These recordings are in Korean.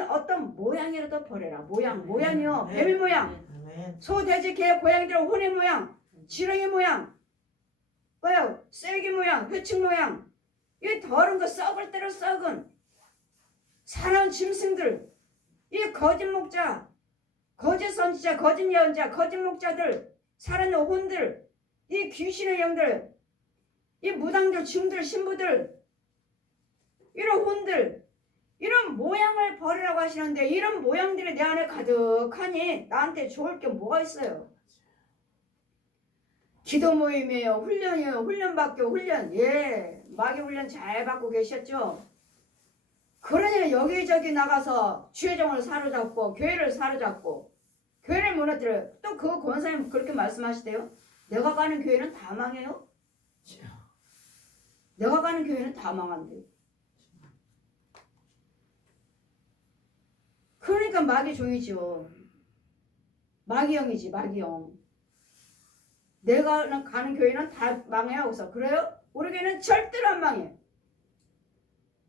어떤 모양이라도 버려라. 모양이요. 뱀의 아멘. 모양, 아멘. 소, 돼지, 개, 고양이들 혼의 모양, 지렁이 모양, 뭐야, 쐐기 모양, 회충 모양, 이 더러운 거 썩을 대로 썩은 사나운 짐승들, 이 거짓 목자, 거짓 선지자, 거짓 예언자, 거짓 목자들, 살아있는 혼들, 이 귀신의 영들, 이 무당들, 중들, 신부들, 이런 혼들, 이런 모양을 버리라고 하시는데 이런 모양들이 내 안에 가득하니 나한테 좋을 게 뭐가 있어요? 기도 모임이에요. 훈련이에요. 훈련 받고 훈련. 예, 마귀 훈련 잘 받고 계셨죠? 그러니 여기저기 나가서 주의정을 사로잡고 교회를 사로잡고 교회를 무너뜨려요. 또 그 권사님 그렇게 말씀하시대요. 내가 가는 교회는 다 망해요. 내가 가는 교회는 다 망한대요. 그러니까 마귀 종이죠. 마귀형이지, 마귀형. 내가 가는 교회는 다 망해요. 그래서 그래요? 우리 교회는 절대로 안 망해.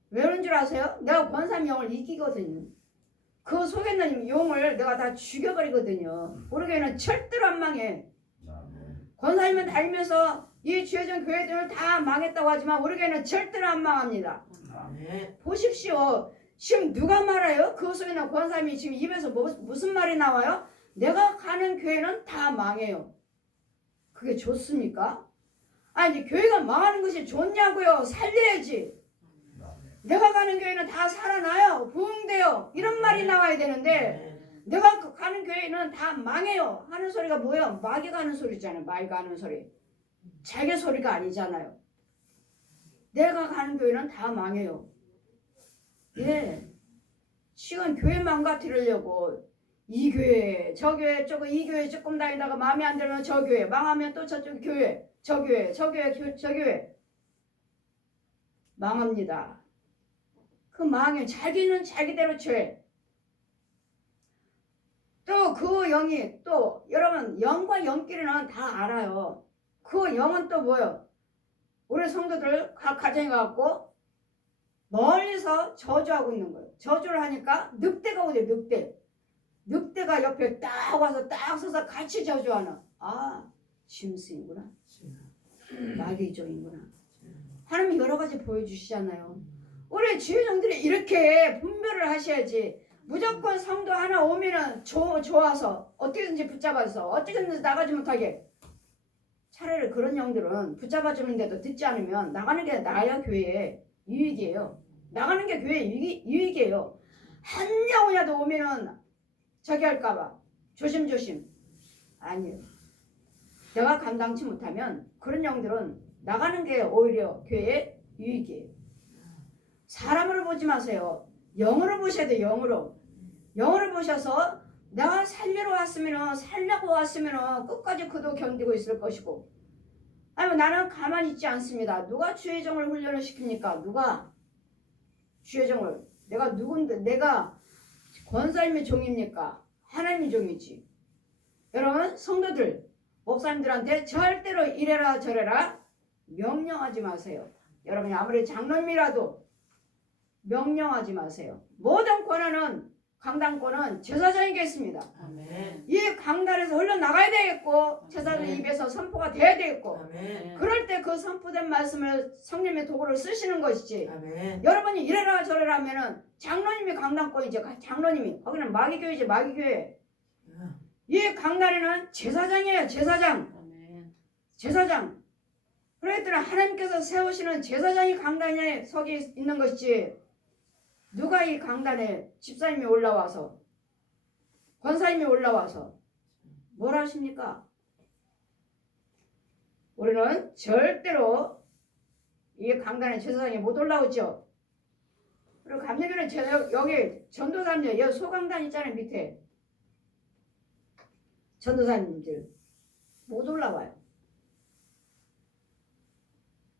왜 그런 줄 아세요? 내가 권사님 영을 이기거든요. 그 속에 있는 용을 내가 다 죽여버리거든요. 우리 교회는 절대로 안 망해. 권사님은 다니면서 이 주여진 교회들을 다 망했다고 하지만 우리 교회는 절대로 안 망합니다. 보십시오. 지금 누가 말해요? 그 속에 있는 권사님이 지금 입에서 무슨 말이 나와요? 내가 가는 교회는 다 망해요. 그게 좋습니까? 아니 교회가 망하는 것이 좋냐고요. 살려야지. 내가 가는 교회는 다 살아나요. 부흥돼요. 이런 말이 나와야 되는데 내가 가는 교회는 다 망해요 하는 소리가 뭐예요? 마귀가 하는 소리잖아요. 마귀가 하는 소리. 자기 소리가 아니잖아요. 내가 가는 교회는 다 망해요. 예. 지금 교회 망가뜨리려고 이 교회 저 교회 조금 이 교회 조금 다니다가 마음에 안 들면 저 교회 망하면 또 저쪽 교회 저 교회 저 교회 망합니다. 그 망해. 자기는 자기대로 죄. 또 그 영이 또 여러분 영과 영끼리는 다 알아요. 그 영은 또 뭐예요? 우리 성도들 각 가정에 가갖고 멀리서 저주하고 있는 거예요. 저주를 하니까 늑대가 오죠. 늑대가 옆에 딱 와서 딱 서서 같이 저주하는. 아, 짐승이구나. 마귀의 종이구나. 하나님이 여러 가지 보여주시잖아요. 우리 주의종들이 이렇게 분별을 하셔야지. 무조건 성도 하나 오면은 좋아서 어떻게든지 붙잡아서 어떻게든지 나가지 못하게. 차라리 그런 영들은 붙잡아주는데도 듣지 않으면 나가는 게 나야 교회에 유익이에요. 나가는 게 교회에 유익이에요. 한 영이라도 오면은 저기 할까봐 조심조심. 아니에요. 내가 감당치 못하면 그런 영들은 나가는 게 오히려 교회에 유익이에요. 사람으로 보지 마세요. 영으로 보셔야 돼요. 영으로 보셔서 내가 살려고 왔으면 끝까지 그도 견디고 있을 것이고. 아니면 나는 가만히 있지 않습니다. 누가 주의 종을 훈련을 시킵니까? 누가 주의 종을. 내가 누군데 내가 권사님의 종입니까? 하나님의 종이지. 여러분 성도들 목사님들한테 절대로 이래라 저래라 명령하지 마세요. 여러분이 아무리 장로님이라도 명령하지 마세요. 모든 권한은 강단권은 제사장에게 있습니다. 아멘. 이 강단에서 흘러나가야 되겠고 제사장 아멘. 입에서 선포가 돼야 되겠고 아멘. 그럴 때 그 선포된 말씀을 성령의 도구를 쓰시는 것이지. 아멘. 여러분이 이래라 저래라 하면은 장로님이 강단권이죠. 장로님이. 거기는 마귀교회지. 마귀교회. 이 강단에는 제사장이에요. 제사장. 그랬더니 하나님께서 세우시는 제사장이 강단에 서기 있는 것이지. 누가 이 강단에 집사님이 올라와서 권사님이 올라와서 뭘 하십니까? 우리는 절대로 이 강단에 제사장이 못 올라오죠. 그리고 감리교는 여기 전도사님들 여기 소강단 있잖아요. 밑에 전도사님들 못 올라와요.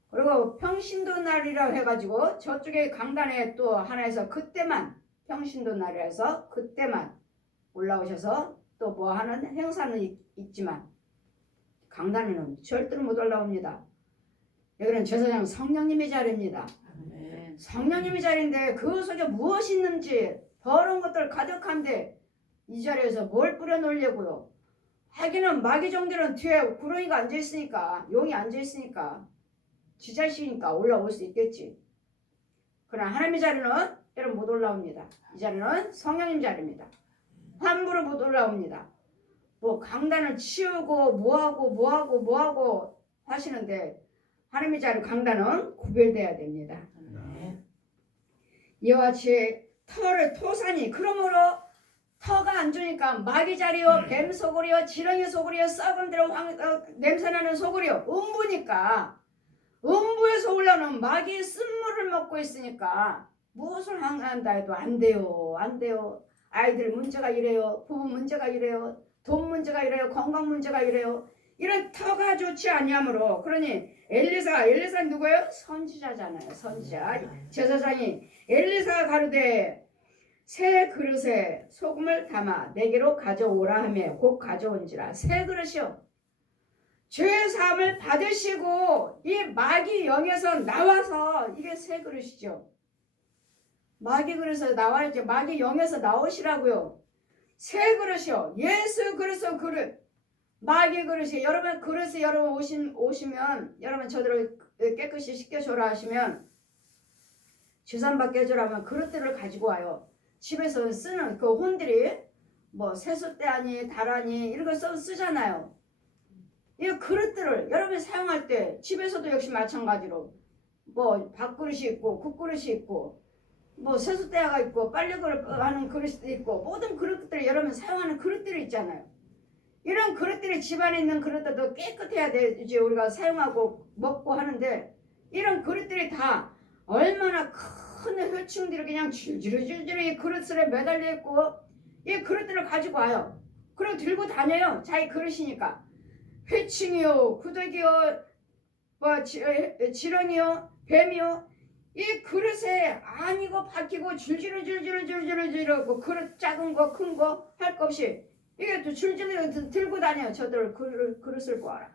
그리고 평신도 날이라고 해가지고 저쪽에 강단에 또 하나에서 그때만 평신도 날이라 해서 그때만 올라오셔서 또 뭐 하는 행사는 있지만 강단에는 절대로 못 올라옵니다. 여기는 제사장 성령님의 자리입니다. 성령님의 자리인데 그 속에 무엇이 있는지 더러운 것들 가득한데 이 자리에서 뭘 뿌려놓으려고요? 하기는 마귀 종들은 뒤에 구렁이가 앉아있으니까, 용이 앉아있으니까, 지 자식이니까 올라올 수 있겠지. 그러나 하나님의 자리는 여러분 못 올라옵니다. 이 자리는 성령님 자리입니다. 함부로 못 올라옵니다. 뭐 강단을 치우고 뭐하고 하시는데 하나님의 자리 강단은 구별돼야 됩니다. 이와 같이 토산이 그러므로 터가 안 좋으니까 마귀 자리요, 뱀 소굴이요, 지렁이 소굴이요, 썩은 대로 냄새나는 소굴이요, 음부니까 음부에서 올라오는 마귀의 쓴물을 먹고 있으니까 무엇을 한다 해도 안 돼요. 아이들 문제가 이래요, 부부 문제가 이래요, 돈 문제가 이래요, 건강 문제가 이래요. 이런 터가 좋지 아니하므로. 그러니 엘리사 누구예요? 선지자잖아요. 선지자. 제사장이 엘리사가 가로되 새 그릇에 소금을 담아 내게로 가져오라 하며 곧 가져온지라. 새 그릇이요. 죄 사함을 받으시고 이 마귀 영에서 나와서, 이게 새 그릇이죠. 마귀 그릇에서 나와야지. 마귀 영에서 나오시라고요. 새 그릇이요. 예수 그리스도 그릇. 마귀 그릇이, 여러분 그릇에 여러분 오시면 여러분 저들을 깨끗이 씻겨줘라 하시면, 주산받게 해줘라 하면 그릇들을 가지고 와요. 집에서 쓰는 그 혼들이 뭐 세숫대아니 다라니 이런 거 쓰잖아요. 이 그릇들을 여러분이 사용할 때 집에서도 역시 마찬가지로 뭐 밥그릇이 있고 국그릇이 있고 뭐 세숫대야가 있고 빨래그릇 하는 그릇도 있고, 모든 그릇들을 여러분 사용하는 그릇들이 있잖아요. 이런 그릇들이 집안에 있는 그릇들도 깨끗해야 되지. 우리가 사용하고 먹고 하는데 이런 그릇들이 다 얼마나 큰 회충들이 그냥 줄줄이 그릇에 매달려 있고, 이 그릇들을 가지고 와요. 그리고 들고 다녀요. 자기 그릇이니까. 회충이요, 구더기요, 뭐 지렁이요, 뱀이요, 이 그릇에 아니고 박히고 줄줄이 그릇 작은 거 큰 거 할 것 없이 이게 또 줄줄이 들고 다녀요. 저들 그릇을 보아라.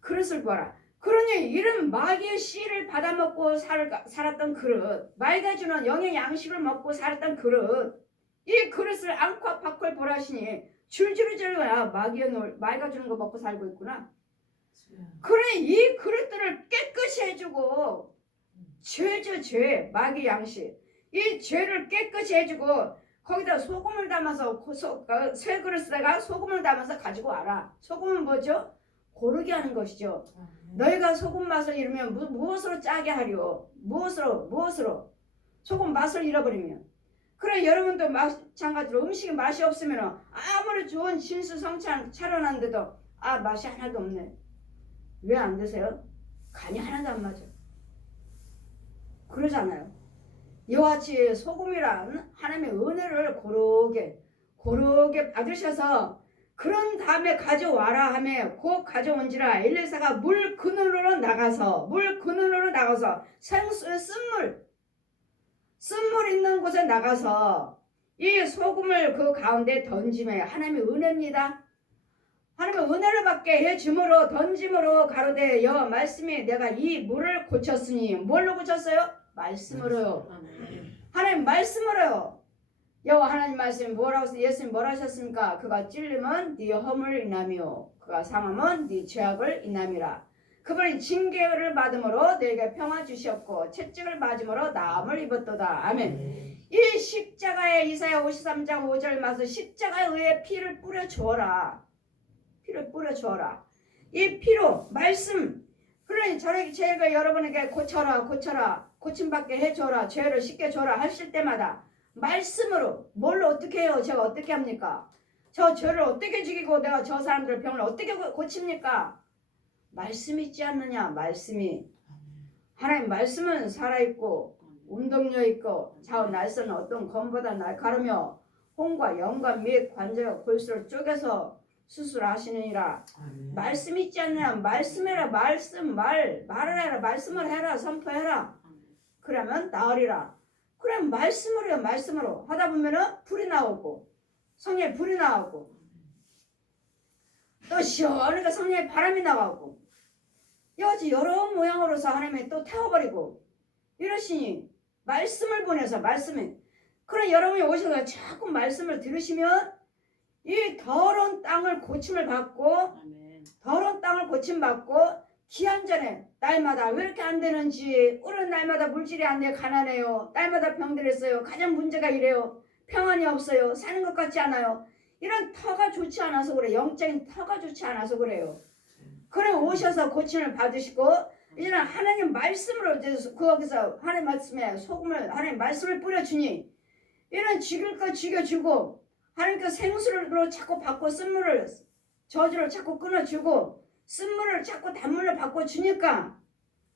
그릇을 보아라. 그러니 이런 마귀의 씨를 받아먹고 살았던 그릇, 마귀가 주는 영의 양식을 먹고 살았던 그릇, 이 그릇을 앙콱 보라시니 줄줄이 마귀가 주는 거 먹고 살고 있구나. 그러니 이 그릇들을 깨끗이 해주고, 죄죠, 죄, 마귀 양식, 이 죄를 깨끗이 해주고 거기다 소금을 담아서 새 그릇에다가 소금을 담아서 가지고 와라. 소금은 뭐죠? 고르게 하는 것이죠. 너희가 소금 맛을 잃으면 무엇으로 짜게 하려? 무엇으로? 소금 맛을 잃어버리면. 그래, 여러분도 마찬가지로 음식에 맛이 없으면 아무리 좋은 진수성찬 차려놨는데도 맛이 하나도 없네. 왜 안 드세요? 간이 하나도 안 맞아. 그러잖아요. 이와 같이 소금이란 하나님의 은혜를 고르게 받으셔서 그런 다음에 가져와라 하며 곧 가져온지라. 엘리사가 물 그늘으로 나가서 쓴물 있는 곳에 나가서 이 소금을 그 가운데 던짐에, 하나님의 은혜입니다. 하나님의 은혜를 받게 해줌으로 던짐으로 가로되 말씀이 내가 이 물을 고쳤으니. 뭘로 고쳤어요? 말씀으로요. 하나님 말씀으로요. 여호와 하나님 말씀이 뭐라고, 예수님 뭐라 하셨습니까? 그가 찔림은 네 허물을 인하며 그가 상함은 네 죄악을 인함이라. 그분이 징계를 받음으로 너에게 평화 주셨고 채찍을 맞음으로 나음을 입었도다. 아멘. 이 십자가에, 이사야 53장 5절 말씀, 십자가에 의해 피를 뿌려주어라. 이 피로 말씀. 그러니 제가 여러분에게 고쳐라 고침받게 해줘라, 죄를 씻겨줘라 하실 때마다 말씀으로, 뭘로 어떻게 해요? 제가 어떻게 합니까? 저 죄를 어떻게 죽이고 내가 저 사람들 병을 어떻게 고칩니까? 말씀이 있지 않느냐. 말씀이, 하나님 말씀은 살아있고 운동력 있고 좌우 날선 어떤 검보다 날카로며 혼과 영과 및 관절과 골수를 쪼개서 수술하시느니라. 말씀이 있지 않느냐. 말씀해라. 말을 해라. 말씀을 해라. 선포해라. 그러면 나으리라. 그럼 말씀으로 하다 보면은 불이 나오고, 성령의 불이 나오고, 또 시원하니까 성령의 바람이 나가고, 여지 여러 모양으로서 하나님이 또 태워버리고 이러시니 말씀을 보내서, 말씀에 그럼 여러분이 오셔서 자꾸 말씀을 들으시면 이 더러운 땅을 고침을 받고 아멘. 더러운 땅을 고침받고 기한전에 날마다 왜 이렇게 안 되는지 우리는 날마다 물질이 안 돼 가난해요. 날마다 병들었어요. 가장 문제가 이래요. 평안이 없어요. 사는 것 같지 않아요. 이런 터가 좋지 않아서 그래. 영적인 터가 좋지 않아서 그래요. 그래 오셔서 고침을 받으시고 이제는 하나님 말씀으로 이제 거기서 하나님 말씀에 소금을 하나님 말씀을 뿌려주니 이런 죽일 거 죽여주고 하나님께 생수로 자꾸 바꿔 쓴물을 저주를 자꾸 끊어주고 쓴물을 자꾸 단물로 바꿔주니까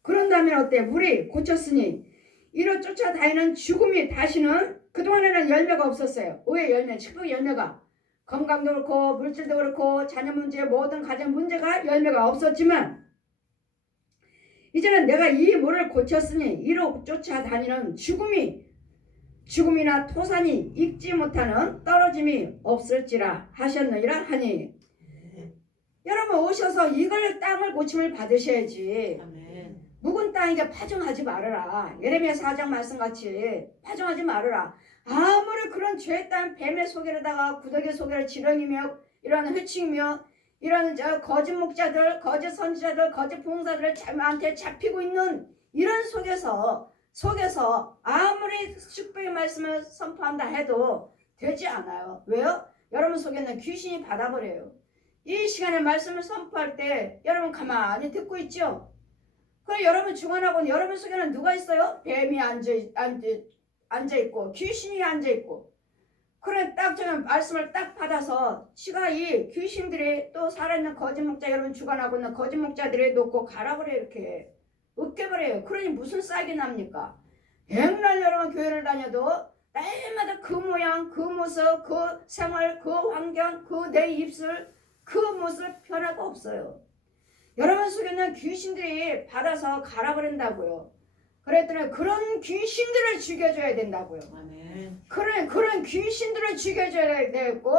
그런 다음에 어때? 물이 고쳤으니 이로 쫓아다니는 죽음이 다시는 그동안에는 열매가 없었어요. 왜 열매? 축복 열매가 건강도 그렇고 물질도 그렇고 자녀 문제 모든 가정 문제가 열매가 없었지만 이제는 내가 이 물을 고쳤으니 이로 쫓아다니는 죽음이나 토산이 익지 못하는 떨어짐이 없을지라 하셨느니라 하니 여러분 오셔서 이걸 땅을 고침을 받으셔야지. 아멘. 묵은 땅에게 파종하지 말아라. 예레미야 4장 말씀같이 파종하지 말아라. 아무리 그런 죄의 땅 뱀의 소개로다가 구더기 소개를 지렁이며 이런 해치며 이런 거짓 목자들 거짓 선지자들 거짓 부흥사들을 자한테 잡히고 있는 이런 속에서 아무리 축복의 말씀을 선포한다 해도 되지 않아요. 왜요? 여러분 속에는 귀신이 받아버려요. 이 시간에 말씀을 선포할 때 여러분 가만히 듣고 있죠? 그럼 여러분 중간하고는 여러분 속에는 누가 있어요? 뱀이 앉아있고 귀신이 앉아있고 그래 딱 저는 말씀을 딱 받아서 시가 이 귀신들이 또 살아있는 거짓 목자 여러분 주관하고 있는 거짓 목자들이 놓고 가라버려 이렇게 으깨버려요. 그러니 무슨 싹이 납니까? 백날 여러분 교회를 다녀도 날마다 그 모양 그 모습 그 생활 그 환경 그 내 입술 그 모습 변화가 없어요. 여러분 속에는 귀신들이 받아서 갈아버린다고요. 그랬더니 그런 귀신들을 죽여줘야 된다고요. 아멘. 그런 귀신들을 죽여줘야 되고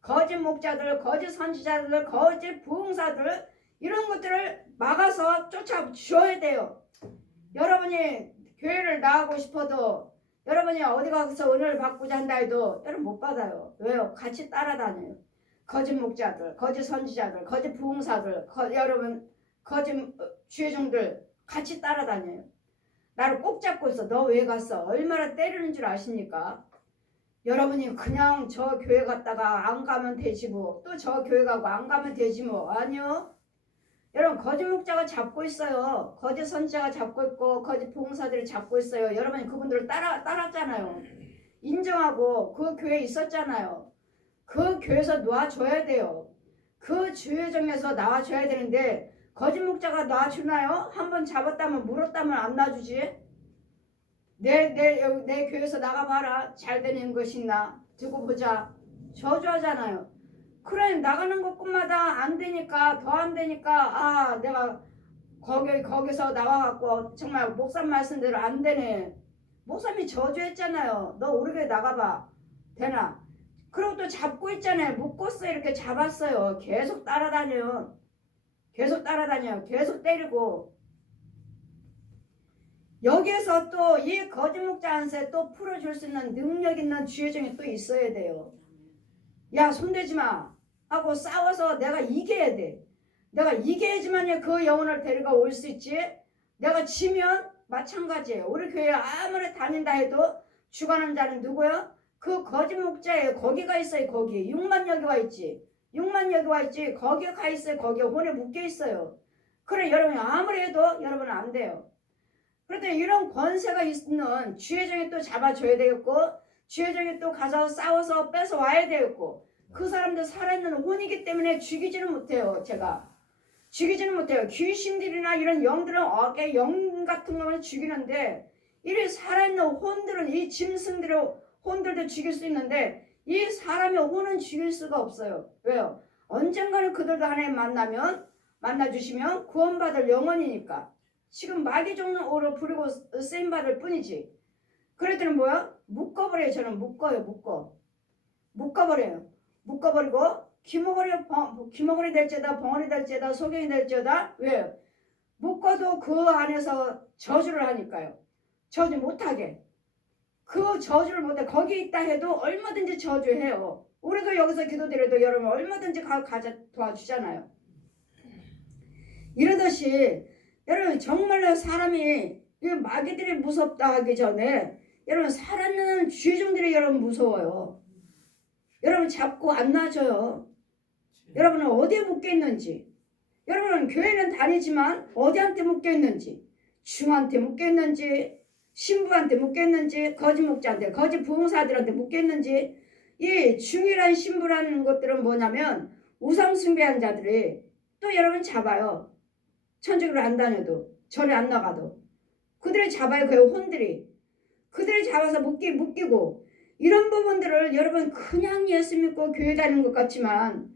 거짓 목자들, 거짓 선지자들, 거짓 부흥사들 이런 것들을 막아서 쫓아줘야 돼요. 여러분이 교회를 나가고 싶어도 여러분이 어디 가서 은혜를 받고자 한다 해도 여러분 못 받아요. 왜요? 같이 따라다녀요. 거짓 목자들, 거짓 선지자들, 거짓 부흥사들, 여러분 거짓 주의종들 같이 따라다녀요. 나를 꼭 잡고 있어. 너 왜 갔어? 얼마나 때리는 줄 아십니까? 여러분이 그냥 저 교회 갔다가 안 가면 되지 뭐. 또 저 교회 가고 안 가면 되지 뭐. 아니요. 여러분 거짓 목자가 잡고 있어요. 거짓 선지자가 잡고 있고 거짓 부흥사들이 잡고 있어요. 여러분이 그분들을 따랐잖아요. 인정하고 그 교회에 있었잖아요. 그 교회에서 놔줘야 돼요. 그 주의정에서 나와줘야 되는데 거짓 목자가 놔주나요? 한번 잡았다면 물었다면 안 놔주지. 내 교회에서 나가봐라. 잘 되는 것이 있나 두고 보자. 저주하잖아요. 그래 나가는 곳마다 안 되니까 더 안 되니까 내가 거기서 나와갖고 정말 목사님 말씀대로 안 되네. 목사님이 저주했잖아요. 너 우리 교회 나가봐. 되나? 그리고 또 잡고 있잖아요. 묶었어 이렇게 잡았어요. 계속 따라다녀요. 계속 때리고 여기에서 또 이 거짓 목자한테 또 풀어줄 수 있는 능력 있는 주의종이 또 있어야 돼요. 야 손대지 마 하고 싸워서 내가 이겨야 돼. 내가 이겨야지만 그 영혼을 데려가 올 수 있지. 내가 지면 마찬가지예요. 우리 교회 아무리 다닌다 해도 주관하는 자는 누구야? 그 거짓 목자예요. 거기가 있어요. 거기 6만 여기 와 있지. 6만 여기 와 있지. 거기에 가 있어요. 거기에 혼에 묶여 있어요. 그래 여러분이 아무리 해도 여러분은 안 돼요. 그런데 이런 권세가 있는 주의종이 또 잡아줘야 되겠고 주의종이 또 가서 싸워서 뺏어 와야 되겠고 그 사람들 살아있는 혼이기 때문에 죽이지는 못해요. 제가 죽이지는 못해요. 귀신들이나 이런 영들은 어깨 영 같은 거는 죽이는데 이 살아있는 혼들은 이 짐승들의 혼들도 죽일 수 있는데 이 사람의 혼은 죽일 수가 없어요. 왜요? 언젠가는 그들도 하나님 만나주시면 구원받을 영혼이니까 지금 마귀종으로 부르고 쓰임받을 뿐이지. 그랬더니 뭐야? 묶어버려요. 저는 묶어버려요. 묶어버리고 귀머거리 될지어다 벙어리 될지어다 소경이 될지어다. 왜요? 묶어도 그 안에서 저주를 하니까요. 저주 못하게. 그 저주를 못해. 거기 있다 해도 얼마든지 저주해요. 우리도 여기서 기도드려도 여러분 얼마든지 가자 도와주잖아요. 이러듯이 여러분 정말로 사람이 마귀들이 무섭다 하기 전에 여러분 살아있는 죄종들이 여러분 무서워요. 여러분 잡고 안 놔줘요. 여러분은 어디에 묶여있는지, 여러분은 교회는 다니지만 어디한테 묶여있는지, 중한테 묶여있는지, 신부한테 묶여있는지, 거짓 목자한테, 거짓 부흥사들한테 묶여있는지. 이 중이란 신부라는 것들은 뭐냐면 우상 숭배한 자들이 또 여러분 잡아요. 천주교를 안 다녀도, 절에 안 나가도 그들이 잡아요. 그 혼들이 그들이 잡아서 묶이고, 이런 부분들을 여러분 그냥 예수 믿고 교회 다니는 것 같지만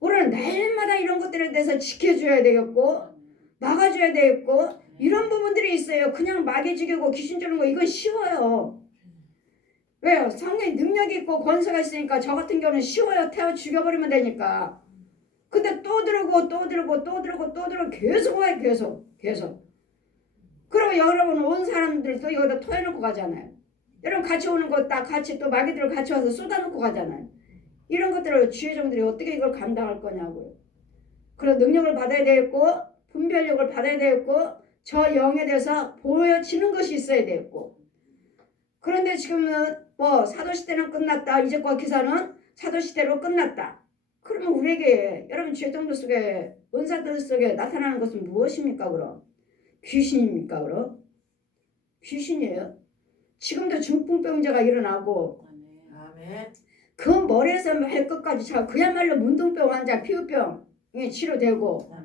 우리는 날마다 이런 것들에 대해서 지켜줘야 되겠고 막아줘야 되겠고, 이런 부분들이 있어요. 그냥 마귀 죽이고 귀신 주는 거 이건 쉬워요. 왜요? 성령의 능력이 있고 권세가 있으니까 저 같은 경우는 쉬워요. 태워 죽여버리면 되니까. 근데 또 들고 계속 와요. 계속. 그러면 여러분 온 사람들도 여기다 토해놓고 가잖아요. 여러분 같이 오는 거 딱 같이 또 마귀들 같이 와서 쏟아놓고 가잖아요. 이런 것들을 주의종들이 어떻게 이걸 감당할 거냐고요. 그래서 능력을 받아야 되겠고 분별력을 받아야 되겠고 저 영에 대해서 보여지는 것이 있어야 되겠고. 그런데 지금은 뭐 사도시대는 끝났다. 이제과 기사는 사도시대로 끝났다. 그러면 우리에게 여러분 죄종들 속에 은사들 속에 나타나는 것은 무엇입니까 그럼? 귀신입니까 그럼? 귀신이에요. 지금도 중풍병자가 일어나고 그 머리에서 발끝까지 그야말로 문둥병 환자 피부병이 치료되고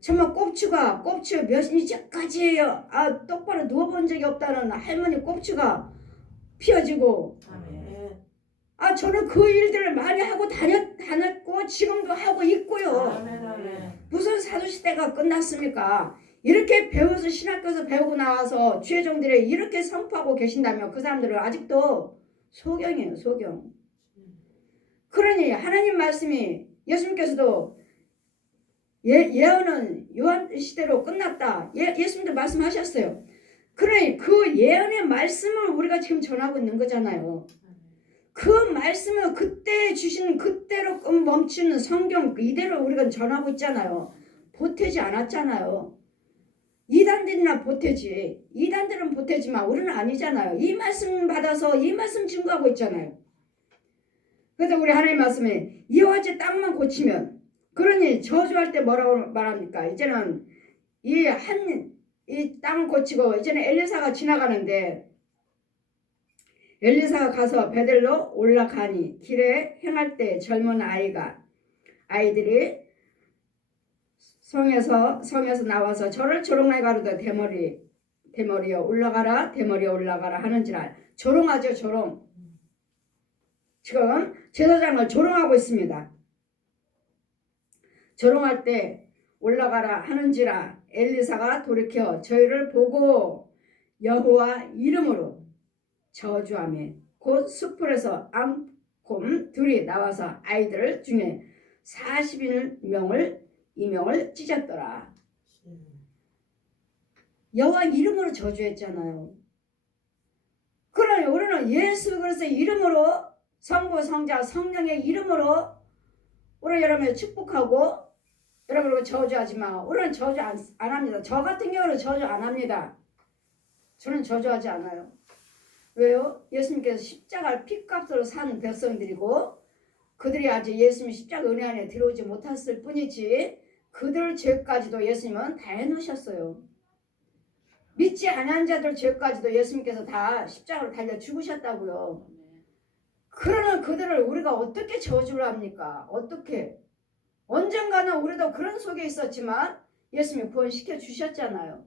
정말 꼽추가 몇 인치까지예요. 똑바로 누워본 적이 없다는 할머니 꼽추가 피어지고. 저는 그 일들을 많이 하고 다녔고 지금도 하고 있고요. 무슨 사도시대가 끝났습니까? 이렇게 배워서 신학교에서 배우고 나와서 주의종들이 이렇게 선포하고 계신다면 그 사람들은 아직도 소경이에요. 소경. 그러니 하나님 말씀이 예수님께서도 예언은 요한 시대로 끝났다. 예수님도 말씀하셨어요. 그러니 그 예언의 말씀을 우리가 지금 전하고 있는 거잖아요. 그 말씀을 그때 주신 그대로 멈추는 성경 이대로 우리가 전하고 있잖아요. 보태지 않았잖아요. 이단들이나 보태지. 이단들은 보태지만 우리는 아니잖아요. 이 말씀 받아서 이 말씀 증거하고 있잖아요. 그래서 우리 하나님 말씀에 이와 같이 땅만 고치면, 그러니 저주할 때 뭐라고 말합니까? 이제는 이 땅 고치고 이제는 엘리사가 지나가는데 엘리사가 가서 베델로 올라가니 길에 행할 때 젊은 아이들이 성에서 나와서 저를 조롱하여 가로되 대머리여 올라가라 하는지라. 조롱하죠. 조롱. 지금 제사장을 조롱하고 있습니다. 조롱할 때 올라가라 하는지라. 엘리사가 돌이켜 저희를 보고 여호와 이름으로 저주하며 곧 숲풀에서 앙곰 둘이 나와서 아이들 중에 40명을 찢었더라. 여호와 이름으로 저주했잖아요. 그러니 우리는 예수 그리스도의 이름으로, 성부 성자 성령의 이름으로 우리 여러분을 축복하고 여러분을 저주하지만 우리는 저주 안 합니다. 저 같은 경우는 저주 안 합니다. 저는 저주하지 않아요. 왜요? 예수님께서 십자가를 피값으로 산 백성들이고 그들이 아직 예수님 십자가 은혜 안에 들어오지 못했을 뿐이지 그들 죄까지도 예수님은 다 해놓으셨어요. 믿지 않은 자들 죄까지도 예수님께서 다 십자가로 달려 죽으셨다고요. 그러는 그들을 우리가 어떻게 저주를 합니까? 어떻게? 언젠가는 우리도 그런 속에 있었지만 예수님이 구원시켜 주셨잖아요.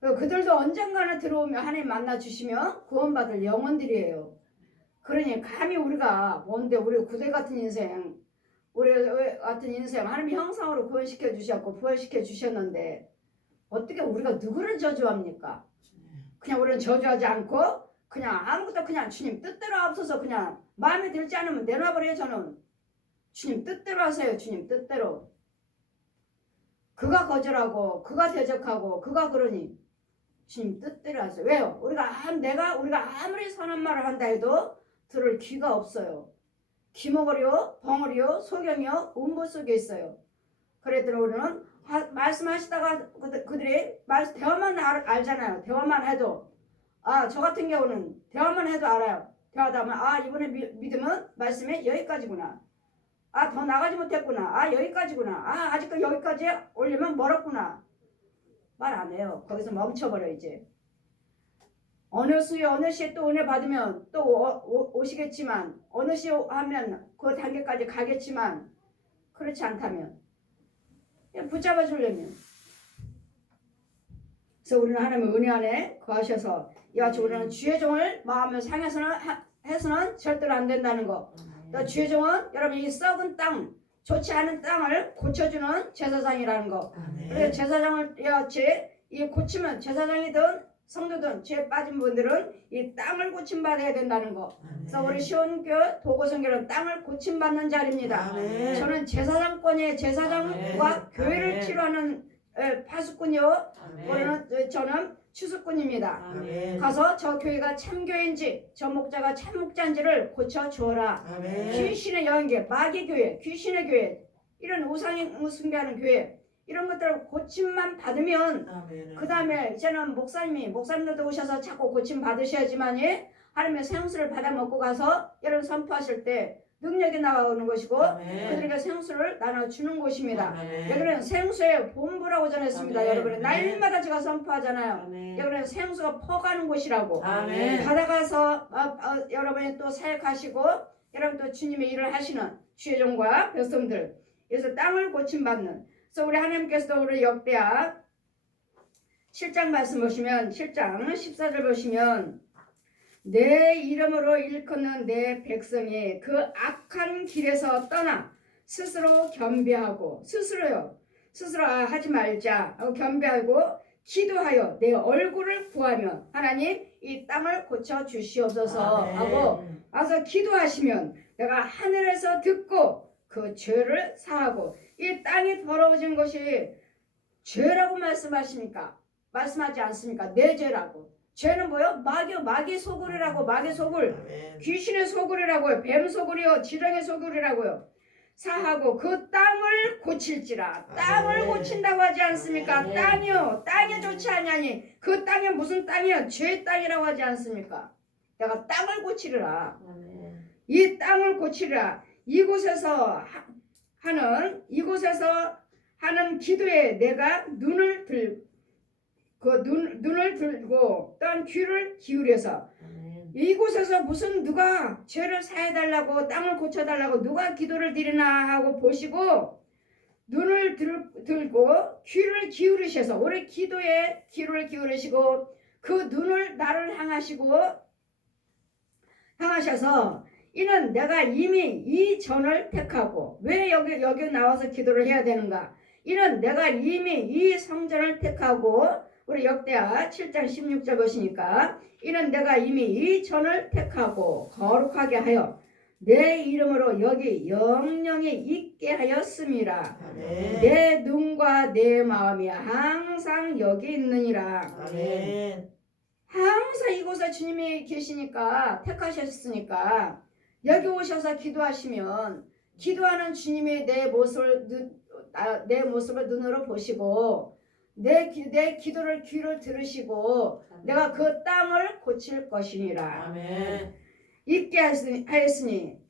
그들도 언젠가는 들어오면 하나님 만나 주시면 구원받을 영혼들이에요. 그러니 감히 우리가 뭔데 우리 구대 같은 인생, 하나님 형상으로 구원시켜 주셨고 부활시켜 주셨는데 어떻게 우리가 누구를 저주합니까? 그냥 우리는 저주하지 않고 그냥 아무것도 그냥 주님 뜻대로 앞서서 그냥 마음에 들지 않으면 내놔버려요. 저는 주님 뜻대로 하세요. 주님 뜻대로. 그가 거절하고 그가 대적하고 그가 그러니 주님 뜻대로 하세요. 왜요? 우리가 아무리 선한 말을 한다 해도 들을 귀가 없어요. 귀머거리요, 벙어리요, 소경이요, 음보 속에 있어요. 그랬더니 우리는 말씀하시다가 그들이 대화만 알잖아요. 대화만 해도 저 같은 경우는 대화만 해도 알아요. 대화하다 보면 이번에 믿음은 말씀이 여기까지구나. 더 나가지 못했구나. 여기까지구나. 아직도 여기까지 올리면 멀었구나. 말 안 해요. 거기서 멈춰버려 이제. 어느 시에 또 은혜 받으면 또 오시겠지만 어느 시에 하면 그 단계까지 가겠지만 그렇지 않다면 붙잡아 주려면 그래서 우리는 하나님의 은혜 안에 거하셔서 이와 같이 우리는 주의 종을 마음을 상해서는 절대로 안 된다는 거. 또 주의 종은 여러분 이 썩은 땅 좋지 않은 땅을 고쳐주는 제사장이라는 거. 그래서 제사장을 같이 이 고치면 제사장이든 성도든 죄에 빠진 분들은 이 땅을 고침받아야 된다는 거. 그래서 우리 시온교회 도고선교는 땅을 고침받는 자리입니다. 저는 제사장권의 제사장과 교회를 치료하는 파수꾼이요. 저는 추수꾼입니다. 가서 저 교회가 참교회인지 저 목자가 참목자인지를 고쳐주어라. 귀신의 여행계, 마귀 교회, 귀신의 교회, 이런 우상이 숭배하는 교회 이런 것들을 고침만 받으면 그 다음에 이제는 목사님들도 오셔서 자꾸 고침 받으셔야지만 하나님의 생수를 받아 먹고 가서 여러분 선포하실 때 능력이 나오는 것이고 그들에게 생수를 나눠주는 곳입니다. 여러분은 생수의 본부라고 전했습니다. 여러분은 날마다 제가 선포하잖아요. 여러분은 생수가 퍼가는 곳이라고. 받아가서 여러분이 또 사역하시고 여러분 또 주님의 일을 하시는 주의 종과 백성들. 그래서 땅을 고침받는. 그래서 우리 하나님께서도 우리 역대하 7장 말씀 보시면 7장 14절 보시면 내 이름으로 일컫는 내 백성이 그 악한 길에서 떠나 스스로 겸비하고 스스로 하지 말자 하고 겸비하고 기도하여 내 얼굴을 구하면 하나님 이 땅을 고쳐 주시옵소서 하고 와서 기도하시면 내가 하늘에서 듣고 그 죄를 사하고 이 땅이 더러워진 것이 죄라고 말씀하십니까? 말씀하지 않습니까? 내 죄라고. 죄는 뭐요? 마귀 소굴이라고. 마귀 소굴. 귀신의 소굴이라고요. 뱀 소굴이요. 지렁이 소굴이라고요. 사하고 그 땅을 고칠지라. 땅을 고친다고 하지 않습니까? 땅이요. 땅이 좋지 않냐니. 그 땅이 무슨 땅이요? 죄의 땅이라고 하지 않습니까? 내가 땅을 고치리라. 이 땅을 고치리라. 이곳에서 하는 기도에 내가 눈을 들고 또한 귀를 기울여서 이곳에서 무슨 누가 죄를 사해달라고 땅을 고쳐달라고 누가 기도를 드리나 하고 보시고 눈을 들고 귀를 기울이셔서 우리 기도에 귀를 기울이시고 그 눈을 나를 향하셔서 이는 내가 이미 이 전을 택하고 왜 여기 나와서 기도를 해야 되는가? 이는 내가 이미 이 성전을 택하고 우리 역대하 7장 16절 보시니까 이는 내가 이미 이 전을 택하고 거룩하게 하여 내 이름으로 여기 영영이 있게 하였음이라. 내 눈과 내 마음이 항상 여기 있느니라. 항상 이곳에 주님이 계시니까 택하셨으니까 여기 오셔서 기도하시면 기도하는 주님이 내 모습을 눈으로 보시고 내 기도를 귀를 들으시고 내가 그 땅을 고칠 것이니라. 있게 하였으니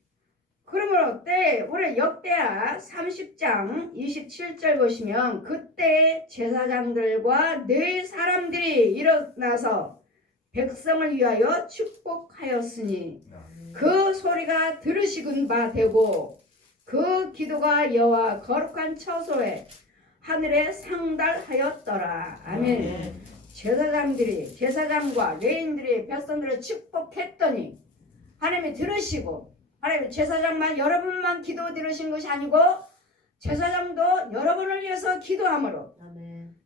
그러므로 우리 역대하 30장 27절 보시면 그때 제사장들과 네 사람들이 일어나서 백성을 위하여 축복하였으니 그 소리가 들으시군 바 되고 그 기도가 여호와 거룩한 처소에 하늘에 상달하였더라. 아멘. 제사장과 레인들이 백성들을 축복했더니 하나님이 들으시고 하나님이 제사장만 여러분만 기도 들으신 것이 아니고 제사장도 여러분을 위해서 기도함으로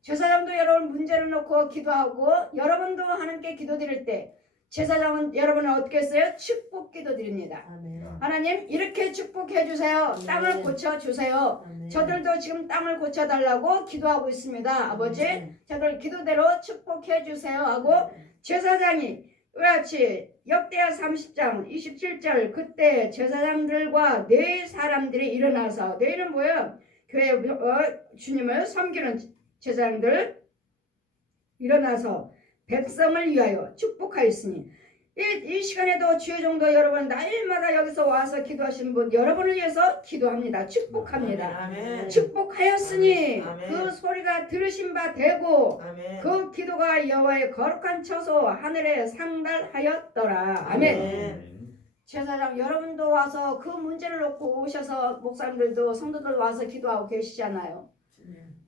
제사장도 여러분 문제를 놓고 기도하고 여러분도 하나님께 기도 드릴 때 제사장은 여러분은 어떻게 했어요? 축복 기도 드립니다. 아멘. 하나님 이렇게 축복해 주세요. 땅을 고쳐 주세요. 아멘. 저들도 지금 땅을 고쳐 달라고 기도하고 있습니다. 아버지, 아멘. 저들 기도대로 축복해 주세요 하고 제사장이 그렇지 역대하 30장 27절 그때 제사장들과 네 사람들이 일어나서 네는 뭐야? 교회 주님을 섬기는 제사장들 일어나서 백성을 위하여 축복하였으니 이 시간에도 주의 종도 여러분 날마다 여기서 와서 기도하시는 분 여러분을 위해서 기도합니다. 축복합니다. 아멘. 축복하였으니 아멘. 그 소리가 들으신 바 되고 아멘. 그 기도가 여호와의 거룩한 처소 하늘에 상달하였더라. 아멘. 제사장 여러분도 와서 그 문제를 놓고 오셔서 목사님들도 성도들 와서 기도하고 계시잖아요.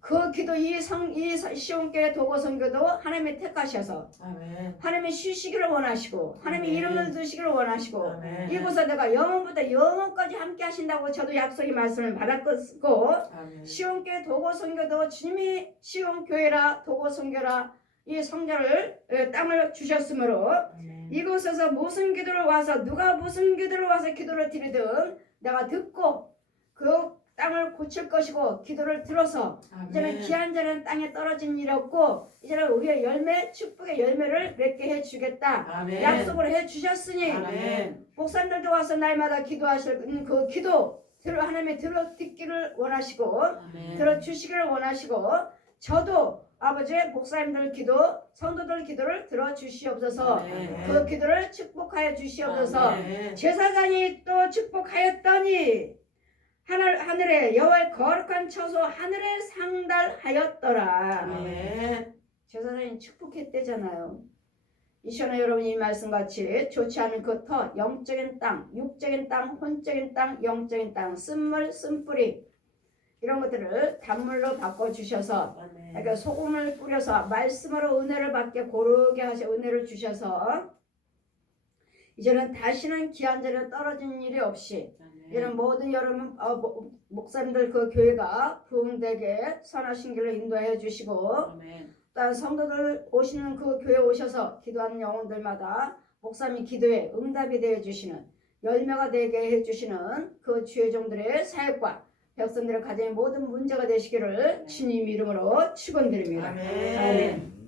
그 기도 이 시온교회 도고 선교도 하나님이 택하셔서 아멘. 하나님이 쉬시기를 원하시고 하나님이 아멘. 이름을 두시기를 원하시고 아멘. 이곳에 내가 영원부터 영원까지 함께 하신다고 저도 약속의 말씀을 받았고 아멘. 시온교회 도고 선교도 주님이 시온교회라 도고 선교라 이 성전을 땅을 주셨으므로 아멘. 이곳에서 무슨 기도를 와서 누가 무슨 기도를 와서 기도를 드리든 내가 듣고 그 땅을 고칠 것이고 기도를 들어서 이제는 귀한 자는 땅에 떨어진 일이 없고 이제는 우리의 열매 축복의 열매를 맺게 해주겠다 아멘. 약속을 해주셨으니 아멘. 목사님들도 와서 날마다 기도하실 그 기도 하나님이 듣기를 원하시고 아멘. 들어주시기를 원하시고 저도 아버지 목사님들 기도 성도들 기도를 들어주시옵소서 아멘. 그 기도를 축복하여 주시옵소서 아멘. 제사장이 또 축복하였더니 하늘에 여호와의 거룩한 처소 하늘에 상달하였더라. 아멘. 제사장이 축복했대잖아요. 이 시간에 여러분이 이 말씀같이 좋지 않은 그 터, 영적인 땅, 육적인 땅, 혼적인 땅, 영적인 땅, 쓴물, 쓴뿌리 이런 것들을 단물로 바꿔주셔서 그러니까 소금을 뿌려서 말씀으로 은혜를 받게 고르게 하셔 은혜를 주셔서 이제는 다시는 귀한 자는 떨어진 일이 없이 이런 모든 여러분 목사님들 그 교회가 부흥되게 선하신 길을 인도해 주시고 또 성도들 오시는 그 교회 오셔서 기도하는 영혼들마다 목사님이 기도에 응답이 되어 주시는 열매가 되게 해 주시는 그 주의 종들의 사역과 백성들의 가정의 모든 문제가 되시기를 주님 이름으로 축원드립니다. 아멘. 아멘.